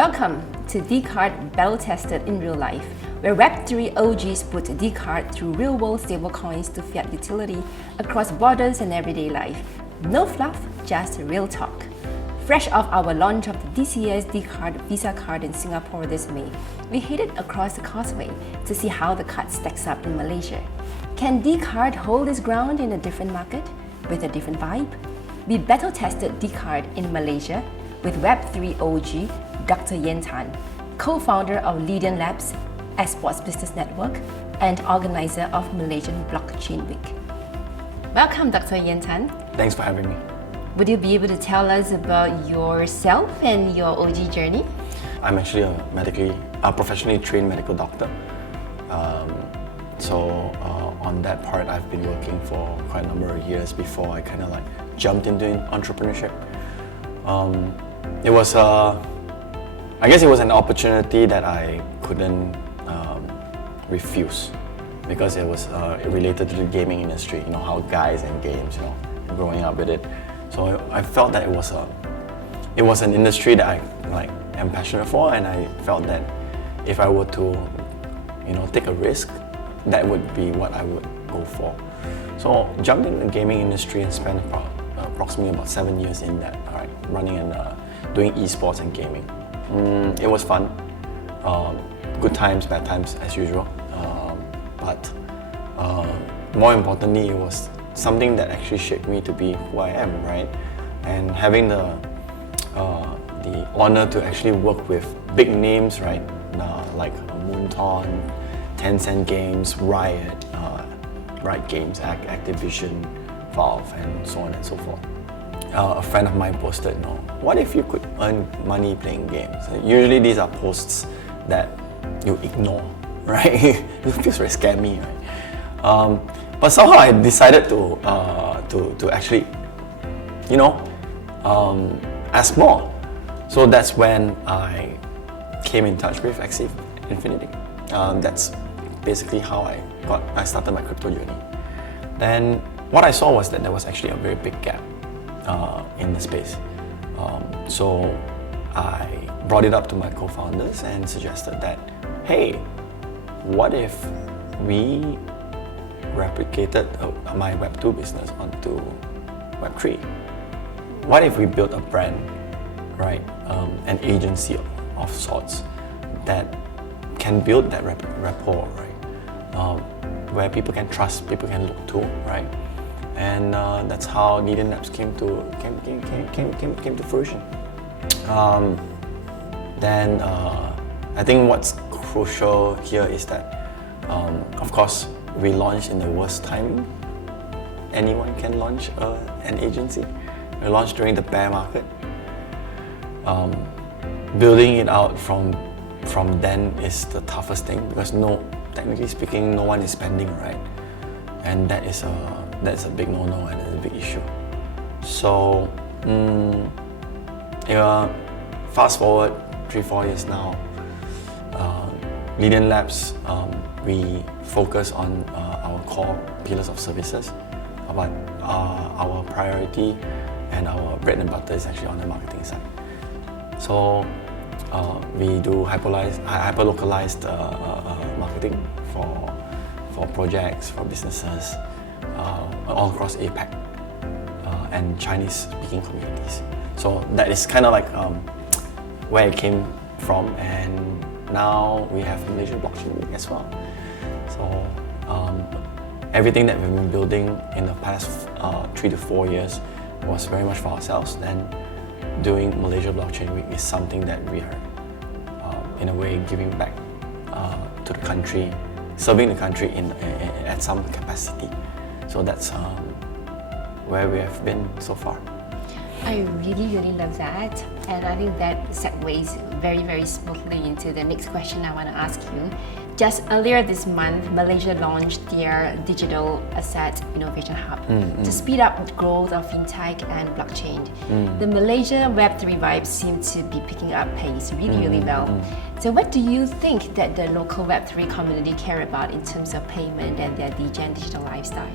Welcome to DeCard Battle-Tested in Real Life, where Web3 OGs put DeCard through real-world stablecoins to fiat utility across borders and everyday life. No fluff, just real talk. Fresh off our launch of the DCS DeCard Visa card in Singapore this May, we headed across the causeway to see how the card stacks up in Malaysia. Can DeCard hold its ground in a different market with a different vibe? We battle-tested DeCard in Malaysia with Web3 OG Dr. Yen Tan, co-founder of Lydian Labs, Esports Business Network, and organizer of Malaysian Blockchain Week. Welcome, Dr. Yen Tan. Thanks for having me. Would you be able to tell us about yourself and your OG journey? I'm actually a professionally trained medical doctor. On that part, I've been working for quite a number of years before I kind of jumped into entrepreneurship. I guess it was an opportunity that I couldn't refuse because it was related to the gaming industry. You know how guys and games, growing up with it. So I felt that it was an industry that I am passionate for, and I felt that if I were to, take a risk, that would be what I would go for. So jumped in the gaming industry and spent approximately about 7 years in that, running and doing esports and gaming. It was fun, good times, bad times as usual, but more importantly, it was something that actually shaped me to be who I am, right? And having the honor to actually work with big names, right? Like Moonton, Tencent Games, Riot Games, Activision, Valve, and so on and so forth. A friend of mine posted, what if you could earn money playing games? Usually these are posts that you ignore, right? It feels very scammy, right? But somehow I decided to actually, ask more. So that's when I came in touch with Axie Infinity. That's basically how I started my crypto journey. Then what I saw was that there was actually a very big gap in the space. So I brought it up to my co-founders and suggested that, hey, what if we replicated my Web2 business onto Web3? What if we built a brand, right? An agency of sorts that can build that rapport, right? Where people can trust, people can look to, right? And that's how Lydian Labs came to fruition. Then I think what's crucial here is that, of course, we launched in the worst timing. Anyone can launch an agency. We launched during the bear market. Building it out from then is the toughest thing because technically speaking, no one is spending, right? And that's a big no-no and it's a big issue. So, fast forward 3-4 years now, Lydian Labs, we focus on our core pillars of services, but our priority and our bread and butter is actually on the marketing side. So we do hyper-localized marketing for projects, for businesses, all across APAC and Chinese-speaking communities. So that is kind of where it came from, and now we have Malaysia Blockchain Week as well. So everything that we've been building in the past 3 to 4 years was very much for ourselves. Then doing Malaysia Blockchain Week is something that we are, in a way, giving back to the country, serving the country at some capacity. So that's where we have been so far. I really, really love that. And I think that segues very, very smoothly into the next question I want to ask you. Just earlier this month, Malaysia launched their Digital Asset Innovation Hub to speed up the growth of fintech and blockchain. The Malaysia Web3 vibes seem to be picking up pace really well. So what do you think that the local Web3 community care about in terms of payment and their DGen digital lifestyle?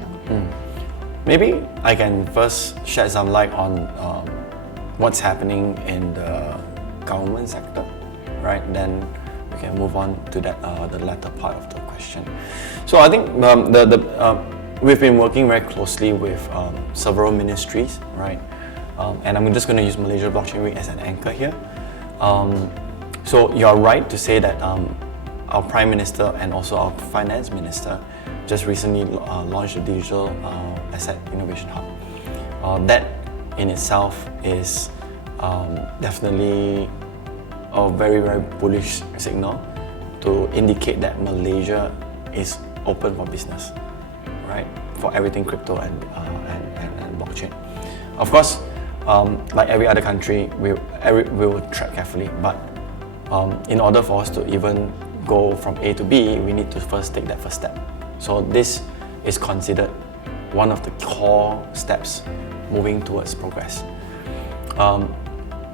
Maybe I can first shed some light on what's happening in the government sector. right, then we can move on to that the latter part of the question. So I think we've been working very closely with several ministries, right? And I'm just going to use Malaysia Blockchain Week as an anchor here. So you're right to say that our Prime Minister and also our Finance Minister just recently launched a Digital Asset Innovation Hub. That in itself is definitely a very, very bullish signal to indicate that Malaysia is open for business, right? For everything crypto and blockchain. Of course, like every other country, we will track carefully, but in order for us to even go from A to B, we need to first take that first step. So this is considered one of the core steps moving towards progress.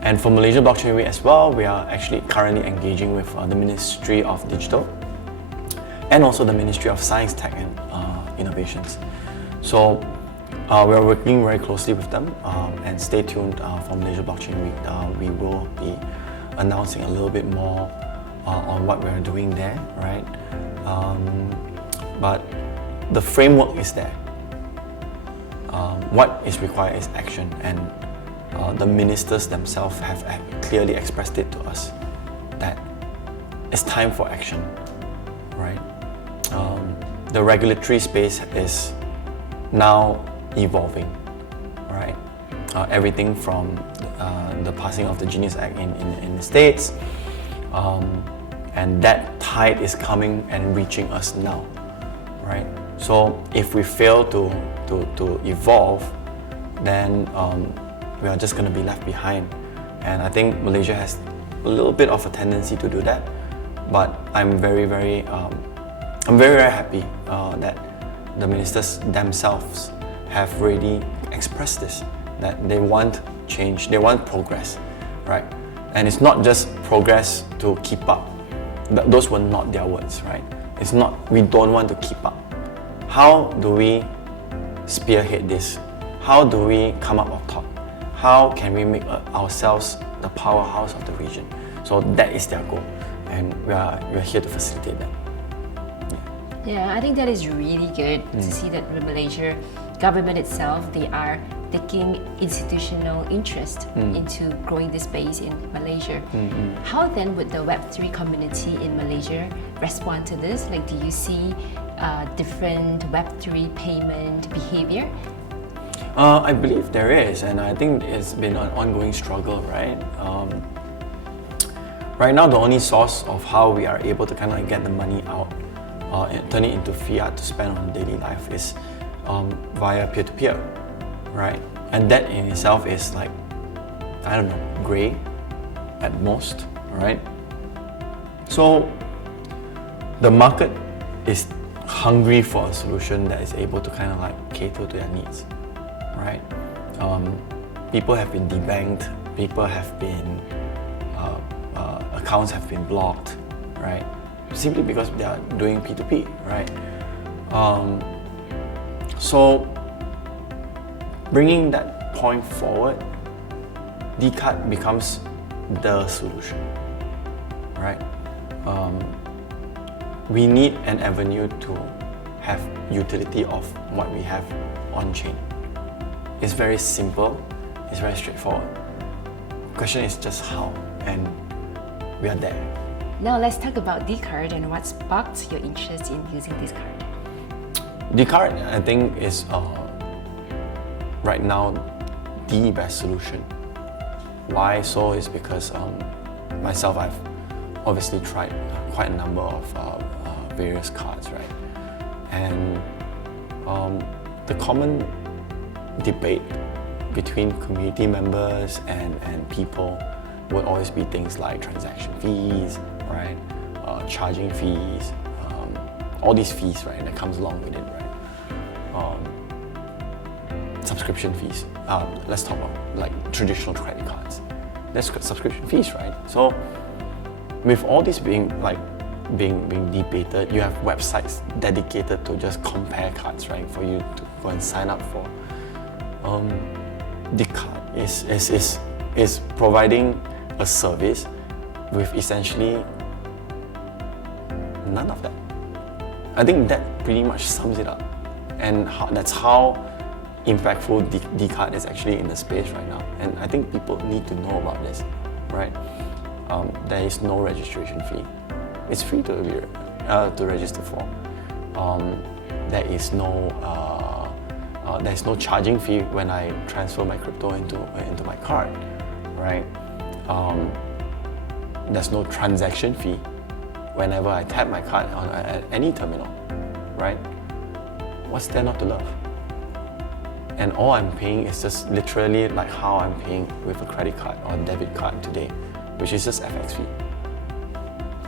And for Malaysia Blockchain Week as well, we are actually currently engaging with the Ministry of Digital and also the Ministry of Science, Tech and Innovations. So we are working very closely with them, and stay tuned for Malaysia Blockchain Week. We will be announcing a little bit more on what we are doing there, right? But the framework is there. What is required is action, and the ministers themselves have clearly expressed it to us that it's time for action, right? The regulatory space is now evolving, right? Everything from the passing of the Genius Act in the States, and that tide is coming and reaching us now, right? So if we fail to evolve, then we are just going to be left behind. And I think Malaysia has a little bit of a tendency to do that, but I'm very, very happy that the ministers themselves have already expressed this, that they want change, they want progress, right? And it's not just progress to keep up. Those were not their words, right? It's not, we don't want to keep up. How do we spearhead this? How do we come up on top? How can we make ourselves the powerhouse of the region? So that is their goal, and we are here to facilitate that. Yeah, I think that is really good to see that the Malaysia government itself, they are taking institutional interest into growing this space in Malaysia. How then would the Web3 community in Malaysia respond to this? Like, do you see different Web3 payment behavior? I believe there is, and I think it's been an ongoing struggle, right? Right now, the only source of how we are able to kind of get the money out and turn it into fiat to spend on daily life is via peer-to-peer, right? And that in itself is like, I don't know, gray at most, right? So the market is hungry for a solution that is able to kind of like cater to their needs, right? People have been debanked, people have been, accounts have been blocked, right? Simply because they are doing P2P, right? So bringing that point forward, DeCard becomes the solution, right? We need an avenue to have utility of what we have on-chain. It's very simple, it's very straightforward. The question is just how, and we are there. Now let's talk about DeCard and what sparked your interest in using this card. DeCard, I think, is right now the best solution. Why so is because myself, I've obviously tried quite a number of various cards, right? And the common debate between community members and people would always be things like transaction fees, right? Charging fees, all these fees, right? That comes along with it, right? Subscription fees. Let's talk about like traditional credit cards. There's subscription fees, right? So with all this being debated, you have websites dedicated to just compare cards, right? For you to go and sign up for. DeCard is providing a service with essentially none of that. I think that pretty much sums it up, and that's how impactful DeCard is actually in the space right now. And I think people need to know about this, right? There is no registration fee. It's free to register for. There's no charging fee when I transfer my crypto into my card, right? There's no transaction fee whenever I tap my card at any terminal, right? What's there not to love? And all I'm paying is just literally like how I'm paying with a credit card or debit card today, which is just FX fee.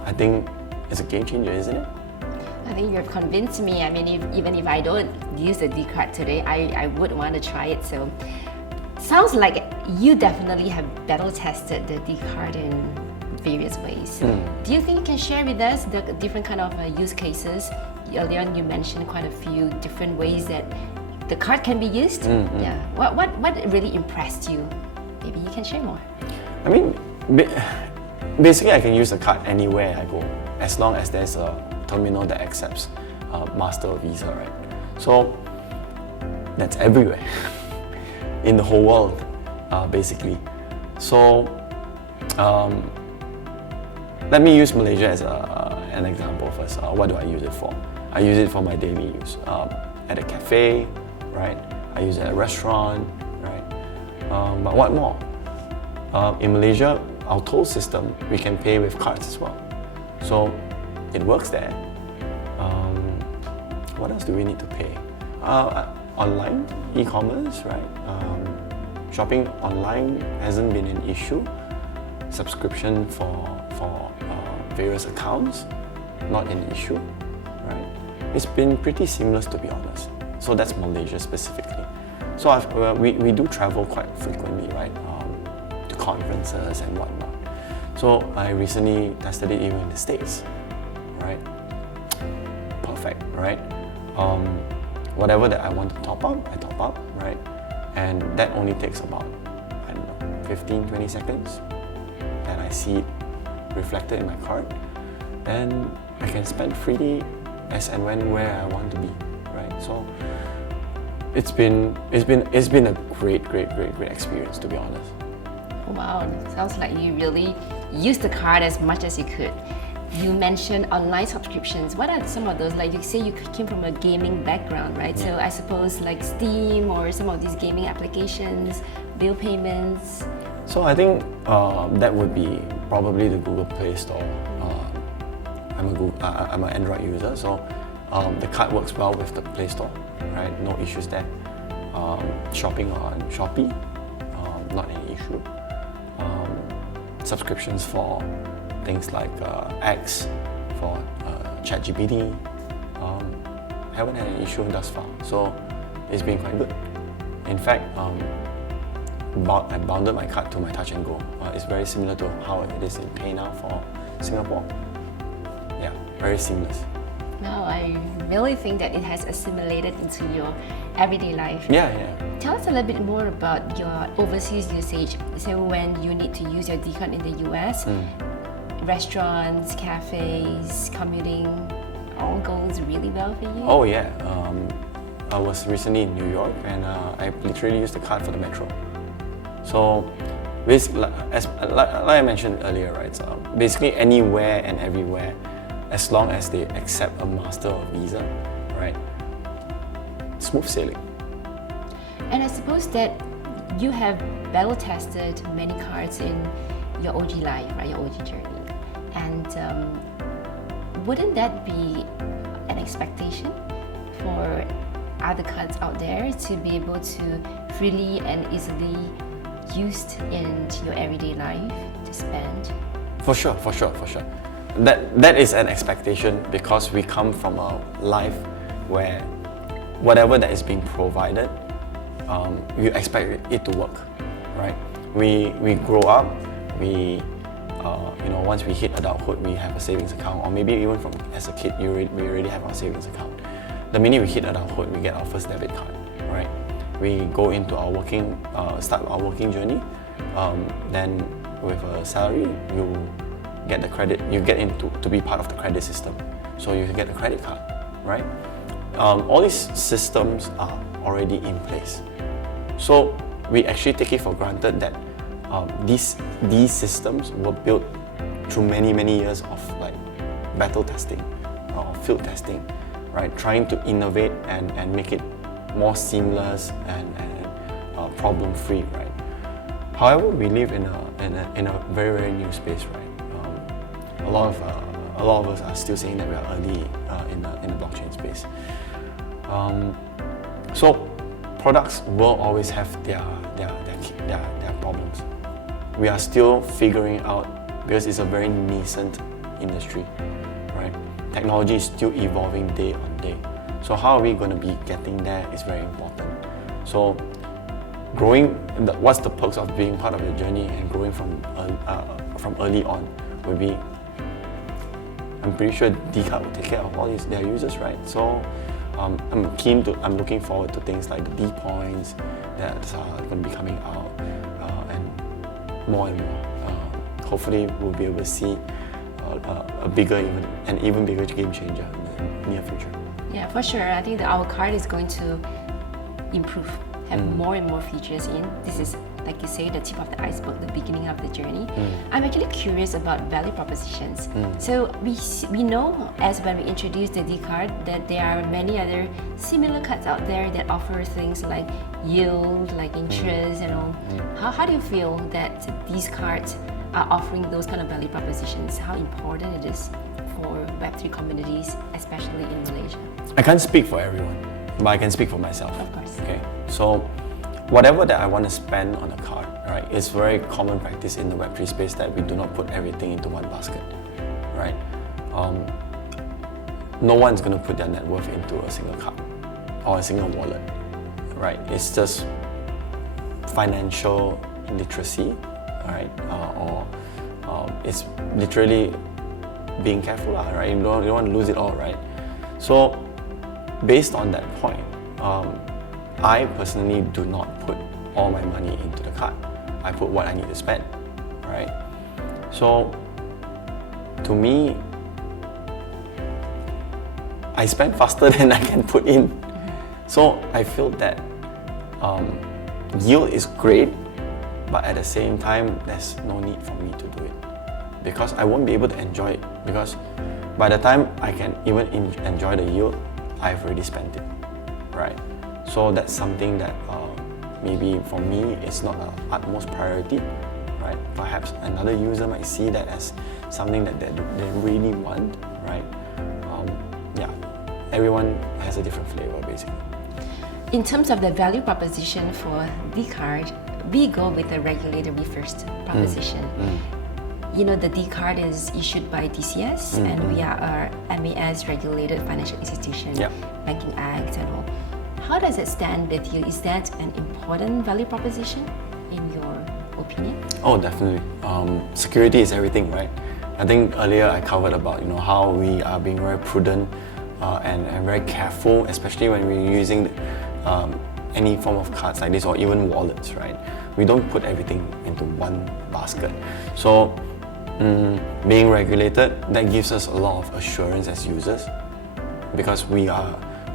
I think it's a game changer, isn't it? I think you've convinced me. I mean, even if I don't use the DeCard today, I would want to try it. So, sounds like you definitely have battle tested the DeCard in various ways. Do you think you can share with us the different kind of use cases? Earlier on, you mentioned quite a few different ways that the card can be used. Yeah. What really impressed you? Maybe you can share more. I mean, basically, I can use the card anywhere I go, as long as there's a terminal that accepts Master or Visa, right? So that's everywhere in the whole world, basically. So let me use Malaysia as an example first. What do I use it for? I use it for my daily use at a cafe, right? I use it at a restaurant, right? But what more? In Malaysia, our toll system, we can pay with cards as well. So it works there. What else do we need to pay? Online, e-commerce, right? Shopping online hasn't been an issue. Subscription for various accounts, not an issue, right? It's been pretty seamless, to be honest. So that's Malaysia specifically. So we do travel quite frequently, right? To conferences and whatnot. So I recently tested it even in the States, right? Perfect, right? Whatever that I want to top up, I top up, right? And that only takes about, 15-20 seconds. And I see it reflected in my card. And I can spend freely as and when, where I want to be, right? So it's been a great experience, to be honest. Wow, sounds like you really used the card as much as you could. You mentioned online subscriptions. What are some of those? Like you say you came from a gaming background, right? So I suppose like Steam or some of these gaming applications, bill payments. So I think that would be probably the Google Play Store. I'm an Android user, so the card works well with the Play Store, right? No issues there. Shopping on Shopee, not an issue. Subscriptions for things like X, for ChatGPT, haven't had an issue thus far. So it's been quite good. In fact, I bounded my card to my Touch and Go. It's very similar to how it is in PayNow for Singapore. Yeah, very seamless. No, I really think that it has assimilated into your everyday life. Yeah. Tell us a little bit more about your overseas usage. So when you need to use your DeCard in the US, restaurants, cafes, commuting, all goes really well for you? Oh yeah. I was recently in New York and I literally used the card for the metro. So basically, like I mentioned earlier, right? So basically anywhere and everywhere, as long as they accept a Master or Visa, right? Smooth sailing. And I suppose that you have battle tested many cards in your OG life, right? Your OG journey. And wouldn't that be an expectation for other cards out there to be able to freely and easily used in your everyday life to spend? For sure. That is an expectation because we come from a life where whatever that is being provided, you expect it to work, right? We grow up, once we hit adulthood, we have a savings account, or maybe even from as a kid, we already have our savings account. The minute we hit adulthood, we get our first debit card, right? We go into our start our working journey. Then with a salary, get the credit, you get into to be part of the credit system. So you can get a credit card, right? All these systems are already in place. So we actually take it for granted that these systems were built through many years of like battle testing or field testing, right? Trying to innovate and make it more seamless and problem-free, right? However, we live in a very new space, right? A lot of us are still saying that we are early in the blockchain space. So products will always have their problems. We are still figuring out, because it's a very nascent industry, right? Technology is still evolving day on day. So how are we going to be getting there is very important. So what's the perks of being part of the journey and growing from early on will be, I'm pretty sure DeCard will take care of all their users, right? So I'm looking forward to things like the D points that are going to be coming out, and more. Hopefully we'll be able to see an even bigger game changer in the near future. Yeah, for sure. I think that our card is going to improve, have more and more features in. This is, like you say, the tip of the iceberg, the beginning of the journey. I'm actually curious about value propositions. So we know, as when we introduced the DeCard, that there are many other similar cards out there that offer things like yield, like interest and all. How do you feel that these cards are offering those kind of value propositions? How important it is for Web3 communities, especially in Malaysia? I can't speak for everyone, but I can speak for myself. Of course. Okay, so whatever that I want to spend on a card, right, it's very common practice in the Web3 space that we do not put everything into one basket, right? No one's going to put their net worth into a single card or a single wallet, right? It's just financial literacy, right? Or it's literally being careful, right? You don't want to lose it all, right? So based on that point, I personally do not put all my money into the card. I put what I need to spend, right? So to me, I spend faster than I can put in. So I feel that yield is great, but at the same time, there's no need for me to do it because I won't be able to enjoy it, because by the time I can even enjoy the yield, I've already spent it, right? So that's something that maybe for me it's not an utmost priority, right? Perhaps another user might see that as something that they really want, right? Yeah, everyone has a different flavor basically. In terms of the value proposition for DeCard, we go with the regulatory first proposition. You know, the DeCard is issued by DCS and we are a MAS regulated financial institution, Banking Act and all. How does it stand with you? Is that an important value proposition in your opinion? Oh, definitely. Security is everything, right? I think earlier I covered about how we are being very prudent and very careful, especially when we're using any form of cards like this or even wallets, right? We don't put everything into one basket. So being regulated, that gives us a lot of assurance as users, because we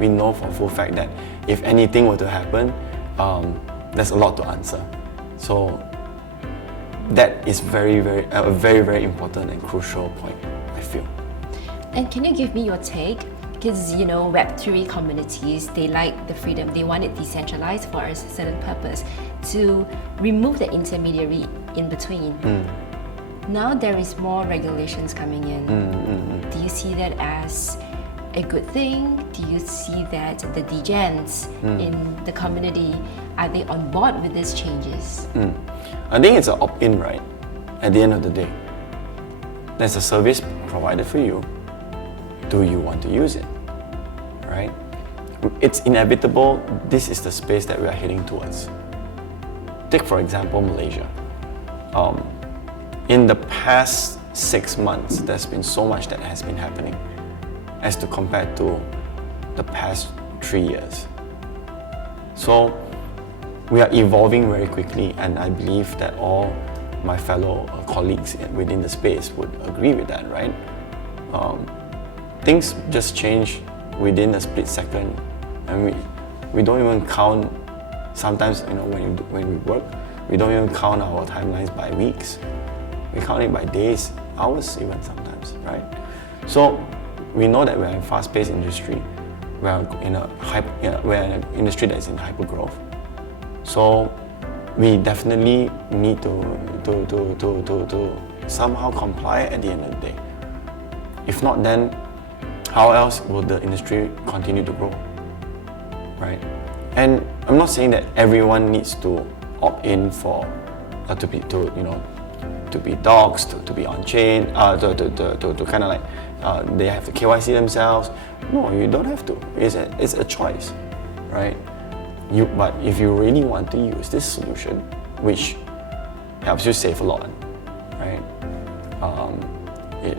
know for a full fact that if anything were to happen, there's a lot to answer. So that is a very important and crucial point, I feel. And can you give me your take? Because Web3 communities, they like the freedom, they want it decentralized for a certain purpose, to remove the intermediary in between. Now there is more regulations coming in. Do you see that as a good thing? Do you see that the degens in the community, are they on board with these changes? I think it's an opt-in, right? At the end of the day, there's a service provided for you. Do you want to use it, right? It's inevitable. This is the space that we are heading towards. Take, for example, Malaysia. In the past 6 months, there's been so much that has been happening as to compare to the past 3 years. So we are evolving very quickly, and I believe that all my fellow colleagues within the space would agree with that, right? Things just change within a split second, and we don't even count. Sometimes, when we work, we don't even count our timelines by weeks. We count it by days, hours even sometimes, right? So we know that we're in a fast-paced industry. We're in an industry that is in hyper growth. So we definitely need to somehow comply at the end of the day. If not, then how else will the industry continue to grow, right? And I'm not saying that everyone needs to opt in for to be doxed, to be on chain, to kind of like they have to KYC themselves. No, you don't have to. It's a choice, right? But if you really want to use this solution, which helps you save a lot, right? It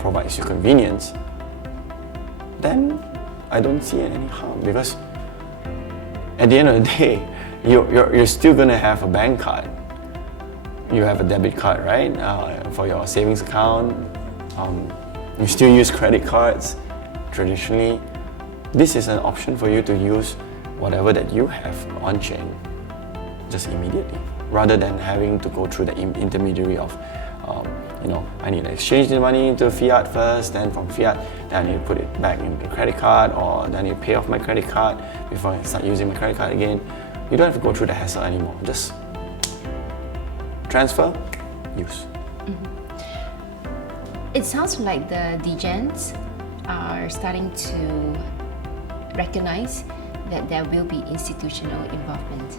provides you convenience, then I don't see any harm, because at the end of the day, you're still gonna have a bank card. You have a debit card, right? For your savings account. You still use credit cards traditionally. This is an option for you to use whatever that you have on chain just immediately, rather than having to go through the intermediary of I need to exchange the money into fiat first, then from fiat, then I need to put it back in the credit card, or then I need to pay off my credit card before I start using my credit card again. You don't have to go through the hassle anymore. Just transfer, use. It sounds like the degens are starting to recognize that there will be institutional involvement.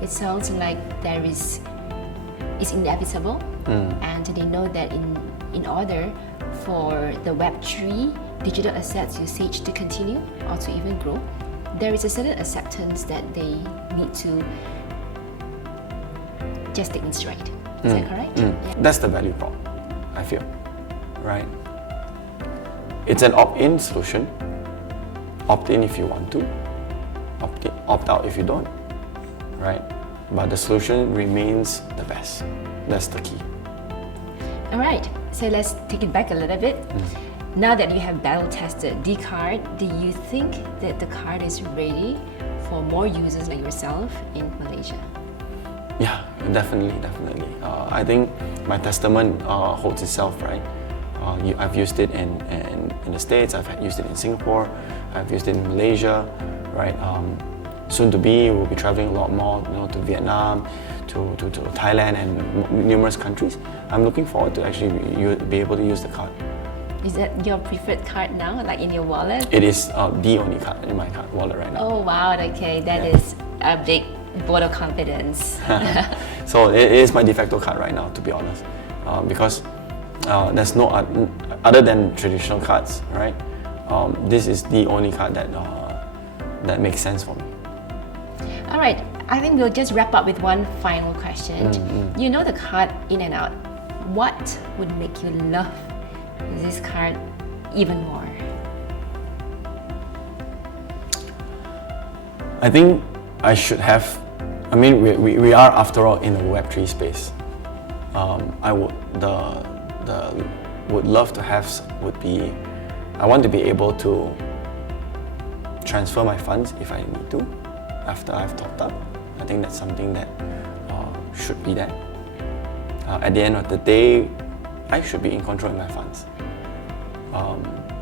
It sounds like it's inevitable, and they know that in order for the Web3 digital assets usage to continue or to even grow, there is a certain acceptance that they need to just take in stride. Is that correct? Yeah. That's the value prop, I feel, right? It's an opt-in solution. Opt in if you want to, opt out if you don't, right? But the solution remains the best. That's the key. All right, so let's take it back a little bit. Now that you have battle-tested DeCard, do you think that the card is ready for more users like yourself in Malaysia? Yeah, definitely. I think my testament holds itself, right? I've used it in the States, I've used it in Singapore, I've used it in Malaysia, right? Soon to be, we'll be traveling a lot more, to Vietnam, to Thailand, and numerous countries. I'm looking forward to actually be able to use the card. Is that your preferred card now, like in your wallet? It is the only card in my wallet right now. Oh wow, okay, that is a big vote of confidence. So it is my de facto card right now, to be honest, because there's no other than traditional cards, right? This is the only card that makes sense for me. All right, I think we'll just wrap up with one final question. You know the card in and out. What would make you love this card even more? I think I should have. I mean, we are after all in the Web3 space. I would love to have would be. I want to be able to transfer my funds if I need to after I've topped up. I think that's something that should be there. At the end of the day, I should be in control of my funds.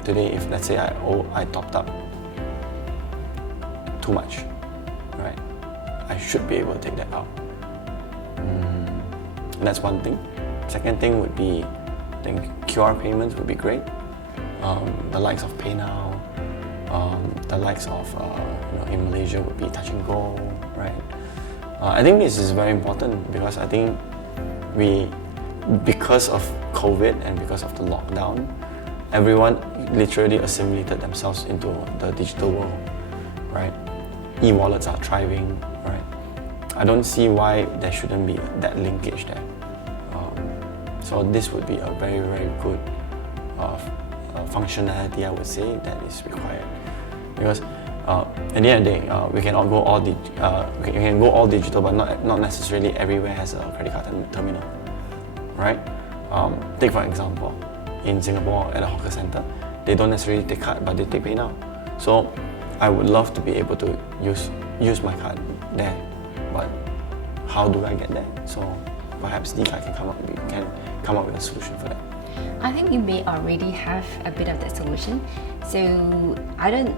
Today, if let's say I topped up too much, right? I should be able to take that out. That's one thing. Second thing would be, I think QR payments would be great. The likes of PayNow, the likes of in Malaysia would be Touch and Go, right? I think this is very important because I think because of COVID and because of the lockdown, everyone literally assimilated themselves into the digital world, right? E-wallets are thriving, right? I don't see why there shouldn't be that linkage there. So this would be a very, very good functionality, I would say, that is required. Because at the end of the day, we can go all digital, but not necessarily everywhere has a credit card terminal. right? Take for example, in Singapore at a hawker center, they don't necessarily take card, but they take PayNow. So I would love to be able to use my card there, but how do I get there? So perhaps DeCard can come up with a solution for that. I think you may already have a bit of that solution. So I don't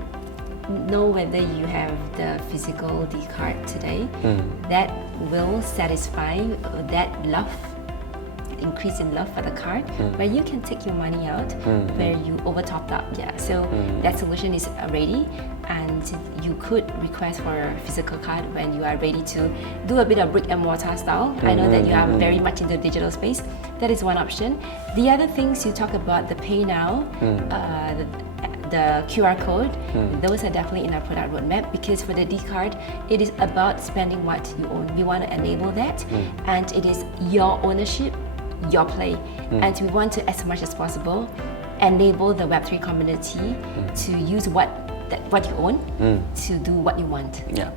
know whether you have the physical DeCard today that will satisfy that love, increase in love for the card, where you can take your money out, where you over topped up. Yeah, so that solution is ready, and you could request for a physical card when you are ready to do a bit of brick and mortar style. I know that you are very much into digital space. That is one option. The other things you talk about, the PayNow, the QR code, those are definitely in our product roadmap, because for the DeCard, it is about spending what you own. We want to enable that, and it is your ownership, your play, and we want to, as much as possible, enable the Web3 community to use what you own to do what you want. Yeah.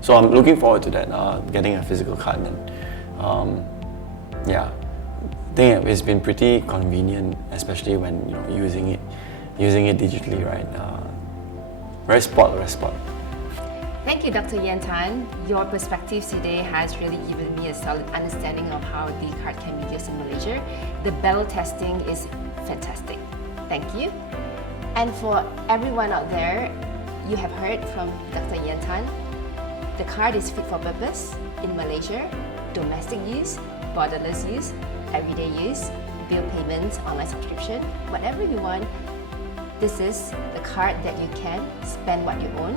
So I'm looking forward to that, getting a physical card, and I think it's been pretty convenient, especially when using it digitally, right? Very spot. Thank you, Dr. Yan Tan. Your perspectives today has really given me a solid understanding of how DeCard can be used in Malaysia. The battle testing is fantastic. Thank you. And for everyone out there, you have heard from Dr. Yan Tan. The card is fit for purpose in Malaysia, domestic use, borderless use, everyday use, bill payments, online subscription, whatever you want. This is the card that you can spend what you own,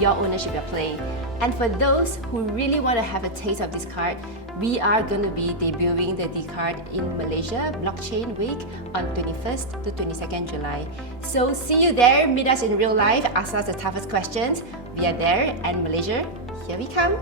your ownership, your play. And for those who really want to have a taste of this card, we are going to be debuting the DeCard in Malaysia Blockchain Week on 21st to 22nd July. So see you there, meet us in real life, ask us the toughest questions. We are there, and Malaysia, here we come.